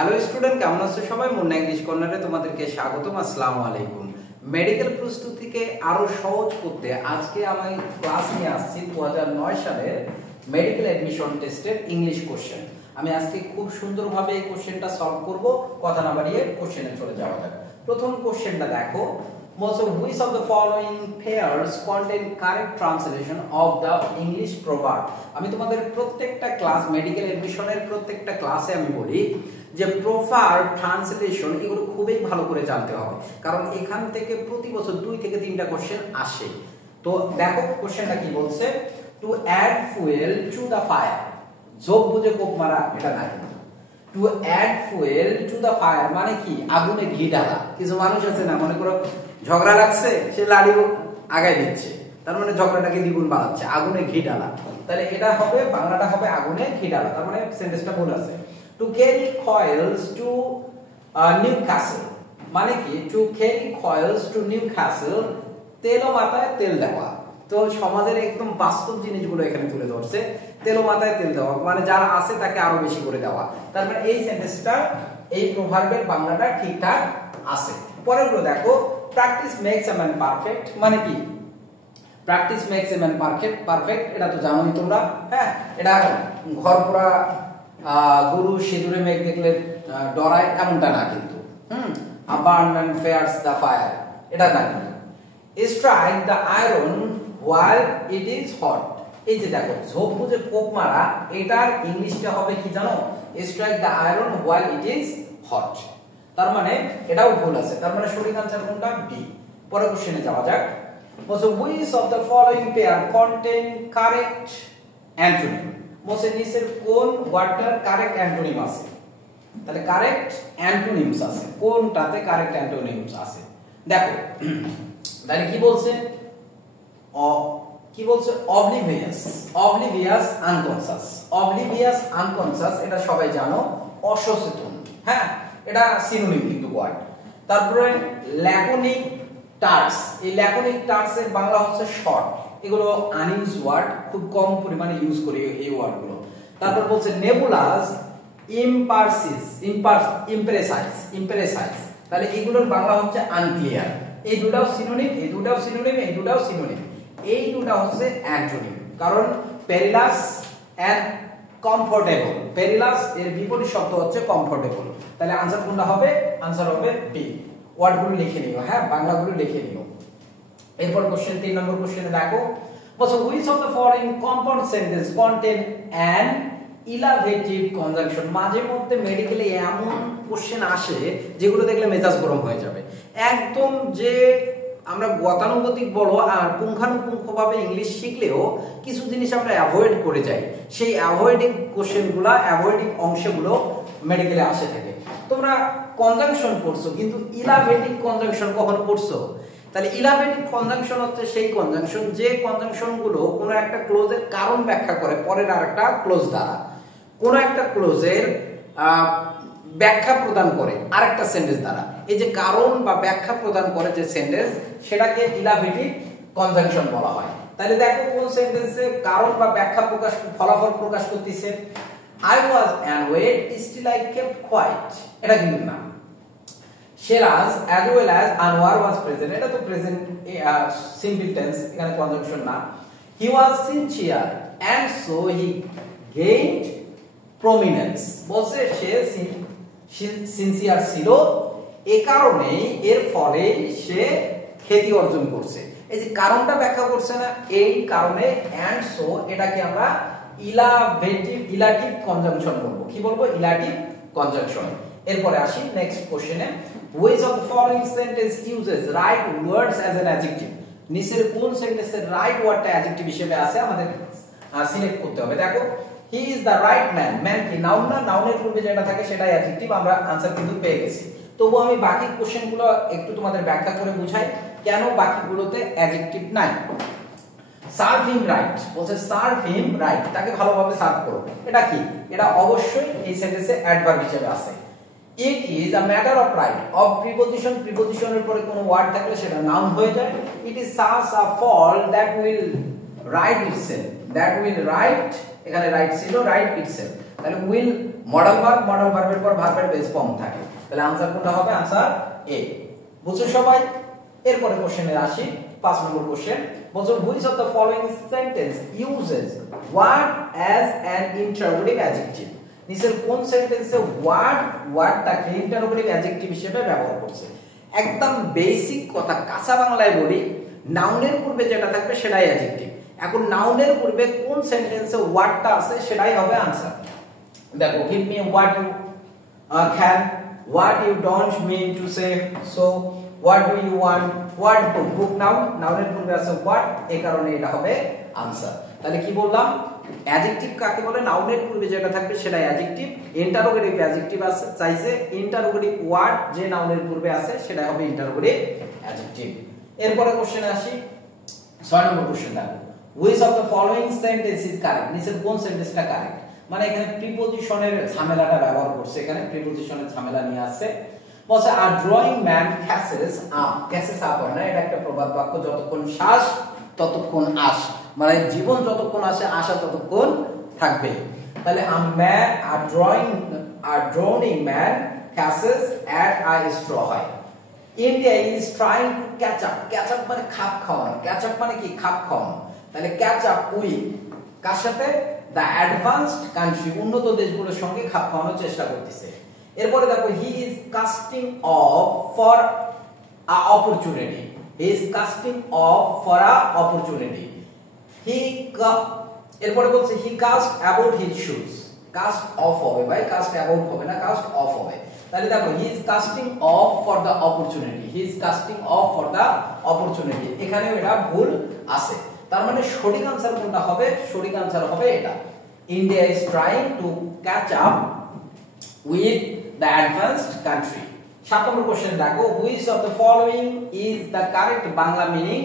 Hello student, কেমন আছো সবাই? মুন্না ইংলিশ কর্নারে তোমাদেরকে স্বাগতম। আসসালামু আলাইকুম। মেডিকেল প্রস্তুতিকে আরো সহজ করতে আজকে আমি ক্লাস নিয়ে আসছি 2009 সালের মেডিকেল অ্যাডমিশন টেস্টের ইংলিশ কোশ্চেন। আমি আজকে খুব সুন্দরভাবে এই কোশ্চেনটা সলভ করব। কথা না বাড়িয়ে কোশ্চেনে চলে যাওয়া যাক। প্রথম কোশ্চেনটা দেখো, most of which of the following pairs contain correct translation of the English proverb? আমি তোমাদের প্রত্যেকটা ক্লাস মেডিকেল এডমিশনের প্রত্যেকটা ক্লাসে আমি বলি যে প্রভার্ব ট্রান্সলেশন এগুলো খুবই ভালো করে জানতে হবে, কারণ এখান থেকে প্রতি বছর 2 থেকে 3টা কোশ্চেন আসে। তো দেখো কোশ্চেনটা কি বলছে, to add fuel to the fire. যোগ বুঝে কোপ মারা এটা না। To add fuel to the fire মানে কি? আগুনে ঘি ঢালা। কিছু মানুষ আছে না, মনে করো ঝগড়া লাগছে, সে লাড়িও আগায় দিচ্ছে, তার মানে ঝগড়াটাকে দ্বিগুণ বাড়াচ্ছে। আগুনে ঘি ঢালা, তাহলে এটা হবে বাংলাটা হবে আগুনে ঘি ঢালা। তার মানে সেন্টেন্সটা ভুল আছে। To carry coals two new castle মানে কি? To carry coals two new castle, তেলো মাথায় তেল দেওয়া। তো সমাজের একদম বাস্তব জিনিসগুলো এখানে তুলে ধরছে। তেলো মাথায় তেল দেওয়া মানে যারা আছে তাকে আরো বেশি করে দেওয়া। তার মানে এই সেন্টেন্সটা, এই প্রভার্বের বাংলাটা ঠিকঠাক আছে। পরেরগুলো দেখো, practice makes a man perfect মানে কি? Practice makes a man perfect এটা তো জানোই তোমরা। হ্যাঁ, এটা ঘর পোড়া গরু সিঁদুরে মেঘ দেখলে ডরায় এমনটা না কিন্তু। A burnman fears the fire এটা না কিন্তু। Strike the iron while it is hot, এই যে দেখো ঝোপ বুঝে কোপ মারা, এটার ইংলিশটা হবে কি জানো? Strike the iron while it is hot। তার মানে এটাও ভুল আছে। তার মানে সঠিক আনসার কোনটা? বি। পরের কোশ্চেনে যাওয়া যাক। So which of the following pair contain correct antonym? Moshe নিচের কোন ওয়ার্ডটার কারেক্ট অ্যান্টোনিম আছে? তাহলে কারেক্ট অ্যান্টোনিমস আছে কোনটাতে? কারেক্ট অ্যান্টোনিমস আছে দেখো। তাহলে কি বলছে? কি বলছে? Oblivious, oblivious unconscious. Oblivious unconscious এটা সবাই জানো, অসচেতন। হ্যাঁ, এটা সিনোনিম কিন্তু ওয়ার্ড। তারপরে ল্যাকোনিক টার্স, এই ল্যাকোনিক টার্সের বাংলা হচ্ছে শর্ট। এগুলো আনইউজ ওয়ার্ড, খুব কম পরিমাণে ইউজ করি এই ওয়ার্ডগুলো। তারপর বলছে নেবুলাস ইম্প্রেসাইজ, তাহলে এগুলোর বাংলা হচ্ছে আনক্লিয়ার। এই দুটাও সিনোনিম, এই দুটাও সিনোনিম, এই দুটাও সিনোনিম। এই দুটা হচ্ছে অ্যান্টোনিম, কারণ পেরিলাস এন্ড কমফোর্টেবল, পেরিলাস এর বিপরীত শব্দ হচ্ছে কমফোর্টেবল। তাহলে আনসার কোনটা হবে? আনসার হবে বি। ওয়ার্ডগুলো লিখে নিও, হ্যাঁ বাংলাগুলো লিখে নিও। এরপর কোশ্চেন 3 নম্বর কোশ্চেনে দেখো, বলছে which of the following compound sentence contain an illative conjunction. মাঝে মধ্যে মেডিকেলে এমন কোশ্চেন আসে যেগুলো দেখলে মেজাজ গরম হয়ে যাবে। একদম যে আমরা গতানুগতিক বলো আর পুঙ্খানুপুঙ্খভাবে ইংলিশ শিখলেও কিছু জিনিস আমরা অ্যাভয়েড করে যাই, সেই অ্যাভয়েডিং কোশ্চেনগুলো, অ্যাভয়েডিং অংশগুলো মেডিকেলে আসে থাকে। তোমরা কনজাংশন পড়ছো কিন্তু ইলাভেটিভ কনজাংশন কখনো পড়ছো? তাহলে ইলাভেটিভ কনজাংশন হচ্ছে সেই কনজাংশন যে কনজাংশনগুলো কোনো একটা ক্লোজের কারণ ব্যাখ্যা করে পরের আরেকটা ক্লোজ দ্বারা, কোনো একটা ক্লোজের ব্যাখ্যা প্রদান করে আরেকটা সেন্টেন্স দ্বারা। এই যে কারণ বা ব্যাখ্যা প্রদান করে যে সেন্টেন্স, সেটাকে ইলাভেটিভ কনজাংশন বলা হয়। তাহলে দেখো কোন সেন্টেন্সে কারণ বা ব্যাখ্যা প্রকাশ, ফলাফল প্রকাশ করতেছে। I was annoyed, still I kept quiet, এটা কিন্তু না। Shiraz as well as Anwar was present, এটা তো প্রেজেন্ট সিম্পল টেন্স, এখানে কনজাংশন না। He was sincere and so he gained prominence, বলছে সে সিনসিয়ার ছিল, এই কারণে এর ফলে সে খ্যাতি অর্জন করছে। এই যে কারণটা ব্যাখ্যা করছে না, এই কারণে and so এটাকে আমরা ইলাটিভ কনজাংশন বলবো। কি বলবো? ইলাটিভ কনজাংশন। এরপরে আসি নেক্সট কোশ্চেনে, which of the following sentence uses right words as an adjective? নিচের কোন সেন্টেন্সের রাইট ওয়ার্ডটা অ্যাডজেক্টিভ হিসেবে আছে আমাদের সিলেক্ট করতে হবে। দেখো, he is the right man, man কি নাউন না? নাউনের পূর্বে যেটা থাকে সেটাই অ্যাডজেক্টিভ। আমরা আনসার কিন্তু পেয়ে গেছি। তবু আমি বাকি কোশ্চেনগুলো একটু তোমাদের ব্যাখ্যা করে বুঝাই কেন বাকিগুলোতে অ্যাডজেক্টিভ নাই। সার্ভ হিম রাইট, বলছে সার্ভ হিম রাইট, তাকে ভালোভাবে সার্ভ করো। এটা কি? এটা অবশ্যই এই সেন্টেন্সে অ্যাডভার্ব হিসেবে আছে। It is a matter of right, of preposition, প্রিপজিশনের পরে কোনো ওয়ার্ড থাকলে সেটা নাউন হয়ে যায়। It is such a fall that will write itself, that will write, এখানে রাইট ছিল, রাইট ইটসেলফ। তাহলে উইল মডাল ভার্বের পর ভার্বের বেস ফর্ম থাকে, তাহলে आंसर কোনটা হবে? आंसर এ। বুঝছো সবাই? এরপরে কোশ্চেনে আসি, 5 নম্বর কোশ্চেন বলছো which of the following sentence uses what as an interrogative adjective? নিচের কোন সেন্টেন্সে what তাকে ইন্টারোগেটিভ অ্যাডজেক্টিভ হিসেবে ব্যবহার করছে? একদম বেসিক কথা কাঁচা বাংলায় বলি, নাউনের পূর্বে যেটা থাকবে সেটাই অ্যাডজেক্টিভ। এখন নাউনের পূর্বে কোন সেন্টেন্সে ওয়ার্ডটা আছে সেটাই হবে आंसर। দেখো give me what you can, what you don't mean to say, so what do you want, what book নাউনের পূর্বে আছে what, এই কারণে এটা হবে आंसर। তাহলে কি বললাম? অ্যাডজেক্টিভ কাকে বলে? নাউনের পূর্বে যেটা থাকবে সেটাই অ্যাডজেক্টিভ। ইন্টারোগেটিভ অ্যাডজেক্টিভ আছে চাইছে, ইন্টারোগেটিভ ওয়ার্ড যে নাউনের পূর্বে আছে সেটা হবে ইন্টারোগেটিভ অ্যাডজেক্টিভ। এরপরে কোশ্চেনে আসি, 6 নম্বর কোশ্চেন দেখো which of the following sentence is correct? নিচের কোন সেন্টেন্সটা কারেক্ট? মানে এখানে প্রিপজিশনের ঝামেলাটা ব্যবহার করছে, এখানে প্রিপজিশনের ঝামেলা নিয়ে আসছে। বলছে a drawing man catches up হয় না, এটা একটা প্রবাদ বাক্য, যতক্ষণ শ্বাস ততক্ষণ আশ, মানে জীবন যতক্ষণ আসে আশা ততক্ষণ থাকবে। তাহলে a drowning man catches at a straw হয়। India is trying to catch up মানে খাপ খাওয়ানো, catch up মানে কি? খাপ খাওয়ানো। তাহলে catch up with কার সাথে? the advanced country, উন্নত দেশগুলোর সঙ্গে খাপ খাওয়ানোর চেষ্টা করতেছে। এরপরে দেখো he is casting off for a opportunity, he is casting off for a opportunity, এরপরে বলছে he cast about his shoes, cast off হবে ভাই, cast about হবে না, cast off হবে। তাহলে দেখো he is casting off for the opportunity, he is casting off for the opportunity, এখানেও এটা ভুল আছে। তার মানে সঠিক आंसर কোনটা হবে? সঠিক आंसर হবে এটা, India is trying to catch up with the advanced country। 7 number question দেখো which of the following is the correct Bangla meaning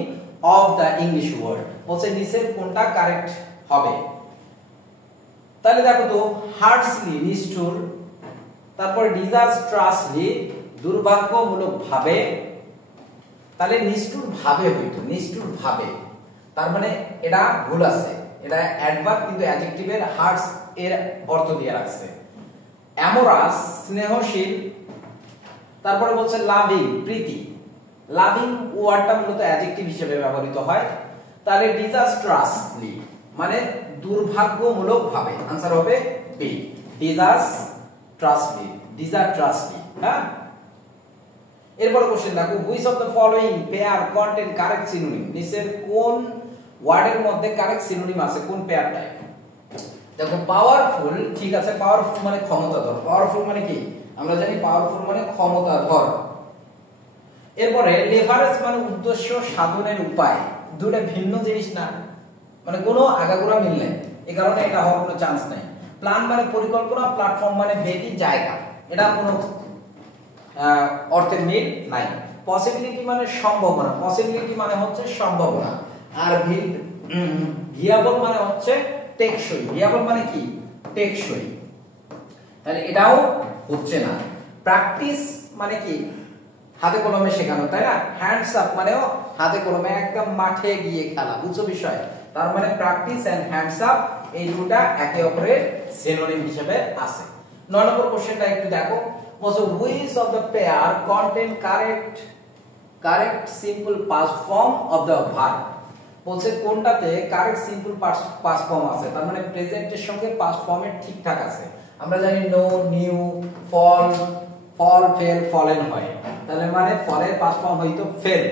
of the English word? বলছে নিচের কোনটা কারেক্ট হবে? তাহলে দেখো তো হার্শলি নিষ্ঠুর, তারপর ডিজাস্ট্রাসলি দুর্ভাগ্যমূলক ভাবে, তাহলে নিষ্ঠুর ভাবে হইতো, নিষ্ঠুর ভাবে, তার মানে এটা ভুল আছে, এটা অ্যাডভার্ব কিন্তু অ্যাডজেক্টিভের হার্শ এর অর্থ দিয়ে রাখছে। অ্যামোরাস স্নেহশীল, তারপরে বলছে লাভিং প্রীতি, লাভিং ওয়ার্ডটা মূলত অ্যাডজেক্টিভ হিসেবে ব্যবহৃত হয়। তাহলে ডিজাস্ট্রাসলি মানে দুর্ভাগ্যমূলক ভাবে, आंसर হবে বি, ডিজাস্ট্রাসলি, হ্যাঁ। এরপর কোশ্চেন দেখো which of the following pair contain correct synonym? নিচের কোন ওয়ার্ডের মধ্যে কারেক্ট সিনোনিম আছে, কোন পেয়ারটায়? দেখো পাওয়ারফুল, ঠিক আছে, পাওয়ারফুল মানে ক্ষমতাধর, পাওয়ারফুল মানে কি? আমরা জানি পাওয়ারফুল মানে ক্ষমতাধর। এরপরে লেভারেজ মানে উদ্দেশ্য সাধনের উপায়, দুটো ভিন্ন জিনিস না, মানে কোনো আগাগোড়া মিল নেই, এই কারণে এটা হওয়ার কোনো চান্স নাই। প্ল্যান মানে পরিকল্পনা, প্ল্যাটফর্ম মানে ভেটি, জায়গা, এটা কোনো অর্থের মিল নাই। পসিবিলিটি মানে সম্ভাবনা, পসিবিলিটি মানে হচ্ছে সম্ভাবনা। আর ভিয়াবল মানে হচ্ছে টেকসই, ভিয়াবল মানে কি? টেকসই, তাহলে এটাও হচ্ছে না। প্র্যাকটিস মানে কি? হাতে কলমে শেখানো, তাই না? হ্যান্ডস আপ মানেও হাতে কলমে একদম মাঠে গিয়ে খেলা, বুঝছো বিষয়? তার মানে প্র্যাকটিস এন্ড হ্যান্ডস আপ এই দুটো একে অপরের সিনোনিম হিসেবে আছে। 9 নম্বর কোশ্চেনটা একটু দেখো, বলছে which of the pair contain correct simple past form of the verb? বলছে কোনটাতে কারেক্ট সিম্পল পাস্ট ফর্ম আছে, তার মানে প্রেজেন্টের সঙ্গে পাস্ট ফর্মের ঠিকঠাক আছে। আমরা জানি নো, নিউ, ফল, ফেল, ফলেন হয়, তাহলে মানে ফলের পাস্ট ফর্ম হইতো ফেল।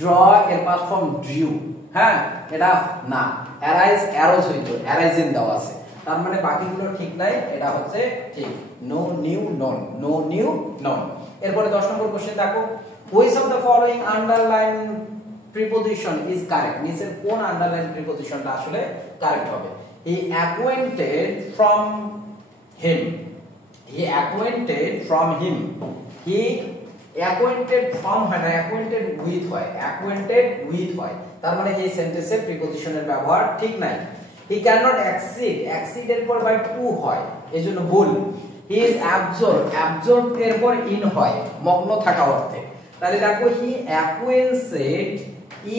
ড্র এর পাস্ট ফর্ম ড্রিউ, হ্যাঁ, এটা না। অ্যারাইজ, অ্যারোজ হইতো, অ্যারাইজেন দেওয়া আছে, তার মানে বাকিগুলো ঠিক নাই, এটা হচ্ছে ঠিক। নো, নিউ, নন, নো, নিউ, নন। এরপরে 10 নম্বর কোশ্চেন দেখো which of the following underline preposition is correct? নিচের কোন আন্ডারলাইন প্রিপজিশনটা আসলে কারেক্ট হবে? he acquainted from him, he acquainted from him, he acquainted from হয় না, acquainted with হয়, acquainted with হয়, তার মানে এই সেন্টেন্সে প্রিপজিশনের ব্যবহার ঠিক নাই। he cannot exceed, exceed এর পর বাই টু হয়, এজন্য ভুল। he is absorbed, absorbed এর পর in হয়, মগ্ন থাকা অর্থে। তাহলে দেখো he acquiesced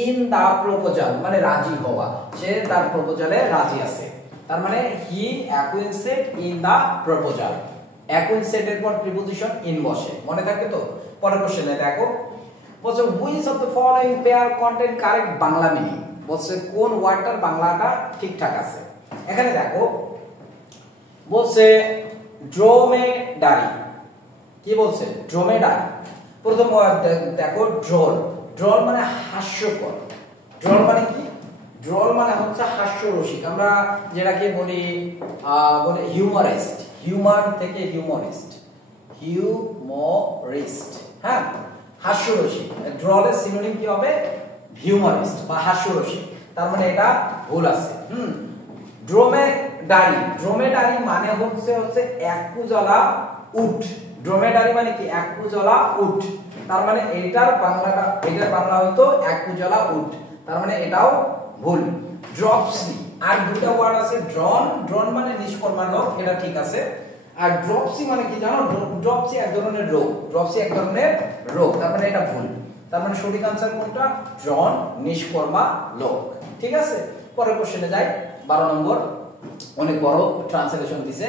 in the proposal মানে রাজি হওয়া, সে তার প্রপোজালে রাজি আছে। তার মানে হি অ্যাকুইন্সেড ইন দা প্রপোজাল। অ্যাকুইন্সেড এর পর প্রিপোজিশন ইন বসে, মনে থাকে তো। পরের কোশ্চেনে দেখো বলছে which of the following pair content correct Bangla meaning, বলছে কোন ওয়ার্ডটার বাংলাটা ঠিকঠাক আছে। এখানে দেখো বলছে ড্রোমেডারি, কি বলছে ড্রোমেডারি। প্রথম দেখো ড্রোল, ড্রোল মানে হাস্যকর। ড্রোল মানে কি, ড্রোল মানে হচ্ছে হাস্যরসিক, আমরা যেটাকে বলি বলে হিউমারিস্ট, হিউমার থেকে হিউমারিস্ট, হিউমরিস্ট, হ্যাঁ হাস্যরসিক। ড্রলের সিনোনিম কি হবে হিউমারিস্ট বা হাস্যরসিক, তার মানে এটা ভুল আছে। ড্রোমেডারি, ড্রোমেডারি মানে হচ্ছে এককুজলা উট। ড্রোমেডারি মানে কি এককুজলা উট, তার মানে এটার বাংলাটা, এটার বাংলা হয়তো এককুজলা উট, তার মানে এটাও ভুল। ড্রপসি, আর দুটো ওয়ার্ড আছে ড্রন, ড্রন মানে নিষ্কর্মার লোক, এটা ঠিক আছে। আর ড্রপসি মানে কি জানো, ড্রপসি এক ধরনের রোগ, ড্রপসি এক ধরনের রোগ, তার মানে এটা ভুল। তার মানে সঠিক আনসার কোনটা, ড্রন নিষ্কর্মা লোক, ঠিক আছে। পরের কোশ্চেনে যাই, 12 নম্বর, অনেক বড় ট্রান্সলেশন দিছে।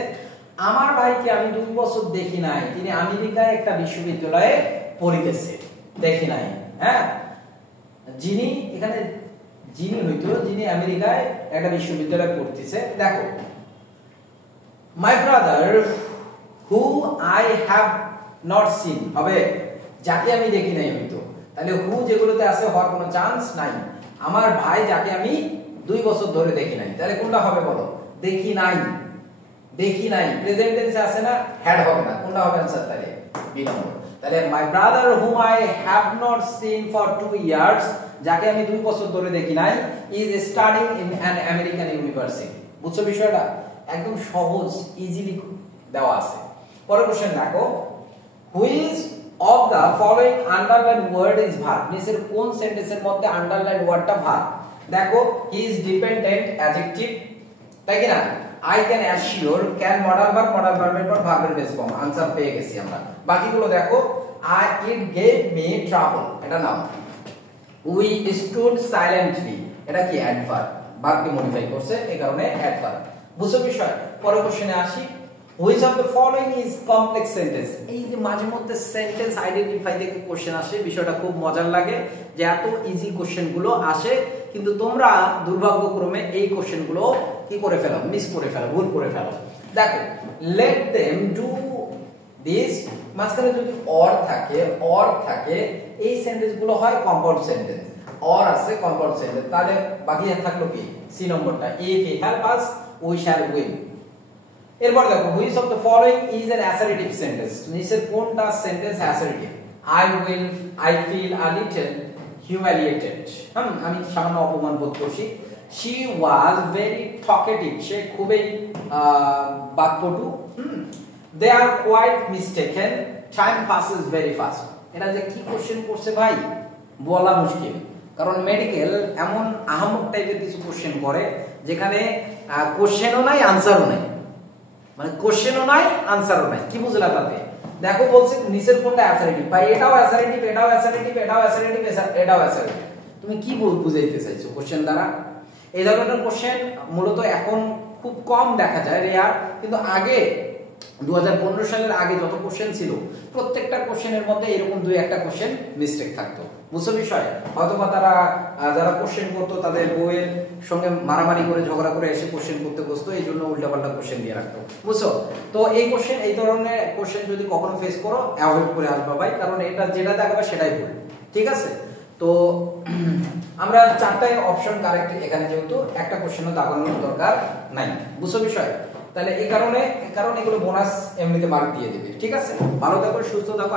আমার ভাইকে আমি 2 বছর দেখি নাই, তিনি আমেরিকায় একটা বিশ্ববিদ্যালয়ে পড়িতেছে, দেখি নাই, হ্যাঁ। যিনি এখানে যিনি হইতো, যিনি আমেরিকায় একটা বিশ্ববিদ্যালয়ে পড়তেছে। দেখো my brother who I have not seen হবে যাকে আমি দেখি নাই হইতো, তাহলে হু যেগুলোতে আছে হওয়ার কোনো চান্স নাই। আমার ভাই যাকে আমি 2 বছর ধরে দেখি নাই, তাহলে কোনটা হবে বলো, দেখি নাই, দেখি নাই প্রেজেন্ট টেন্সে আছে না, হ্যাড হবে না, কোনটা হবে आंसर তাহলে বি নম্বর। তাহলে my brother hmm I have not seen for 2 years, যাকে আমি 2 বছর ধরে দেখি নাই, is studying in an American university. বুঝছো বিষয়টা, একদম সহজ, ইজিলি দেওয়া আছে। পরের কোশ্চেন দেখো which of the following underline word is verb, নিচের কোন সেন্টেন্সের মধ্যে আন্ডারলাইন ওয়ার্ডটা ভার্ব। দেখো হি ইজ ডিপেন্ডেন্ট অ্যাডজেক্টিভ, তাই কি না। I can assure can modal verb এর পর ভার্বের বেস ফর্ম, आंसर পেয়ে গেছি আমরা। বাকিগুলো দেখো it gave me trouble, এটা নাও। we stood silently, এটা কি অ্যাডভার্ব, ভার্বকে মডিফাই করছে, এই কারণে অ্যাডভার্ব। বুঝছো বিষয়। পরের কোশ্চেনে আসি which of the following is complex sentence। এই যে মাঝে মধ্যে সেন্টেন্স আইডেন্টিফাই থেকে কোশ্চেন আসে, বিষয়টা খুব মজার লাগে যে এত ইজি কোশ্চেন গুলো আসে, কিন্তু তোমরা দুর্ভাগ্যক্রমে এই কোশ্চেন গুলো কি করে ফেলো, মিস করে ফেলো, ভুল করে ফেলো। দেখো let them do this, মাঝখানে যদি অর থাকে এই সেন্টেন্স গুলো হয় কম্পাউন্ড সেন্টেন্স, অর আছে কম্পাউন্ড সেন্টেন্স, তাহলে বাকি থাকলো কি সি নম্বরটা, if he help us we shall win। এরপর দেখো which of the following is an assertive sentence, নিচের কোনটা sentence assertive. I feel a little humiliated, আমি সামান্য অপমান বোধ করছি। she was very talkative, সে খুবই বাকপটু। they are quite mistaken, time passes very fast। এটা যে কি কোশ্চেন করছে ভাই বলা মুশকিল, কারণ মেডিকেল এমন আহামক টাইপের কিছু কোশ্চেন করে যেখানে কোশ্চেনও নাই আনসারও নাই, মানে কোশ্চেনও নাই আনসারও নাই, কি বুঝলা তাতে। দেখো বলছে নিচের কোনটা অ্যাসার্টিভ, ভাই এটাও অ্যাসার্টিভ, এটাও অ্যাসার্টিভ, এটাও অ্যাসার্টিভ, এটাও অ্যাসার্টিভ, তুমি কি বুঝাইতে চাইছো কোশ্চেন দ্বারা। এই ধরনের কোশ্চেন মূলত এখন খুব কম দেখা যায়, রেয়ার, কিন্তু আগে 2015 সালের আগে যত কোশ্চেন ছিল প্রত্যেকটা কোশ্চেনের মধ্যে এরকম 2-1টা কোশ্চেন মিস্টেক থাকতো। বুঝছো বিষয়। হয়তোবা তারা যারা কোশ্চেন করতো তাদের বইয়ের সঙ্গে মারামারি করে ঝগড়া করে এসে কোশ্চেন করতে বসতো, এই জন্য উল্টাপাল্টা কোশ্চেন দিয়ে রাখতো। বুঝছো। তো এই কোশ্চেন, এই ধরনের কোশ্চেন যদি কখনো ফেস করো অ্যাভয়েড করে আসবা ভাই, কারণ এটা যেটা দেখাবে সেটাই ভুল, ঠিক আছে। তো আমরা 4টাই অপশন কারেক্ট এখানে, যেহেতু একটা কোশ্চেনও দাগানোর দরকার নাই। বুঝছো বিষয়। তাহলে এই কারণে এগুলো বোনাস এমনিতে মার্ক দিয়ে দিবে, ঠিক আছে। ভালো থাকো, সুস্থ থাকো।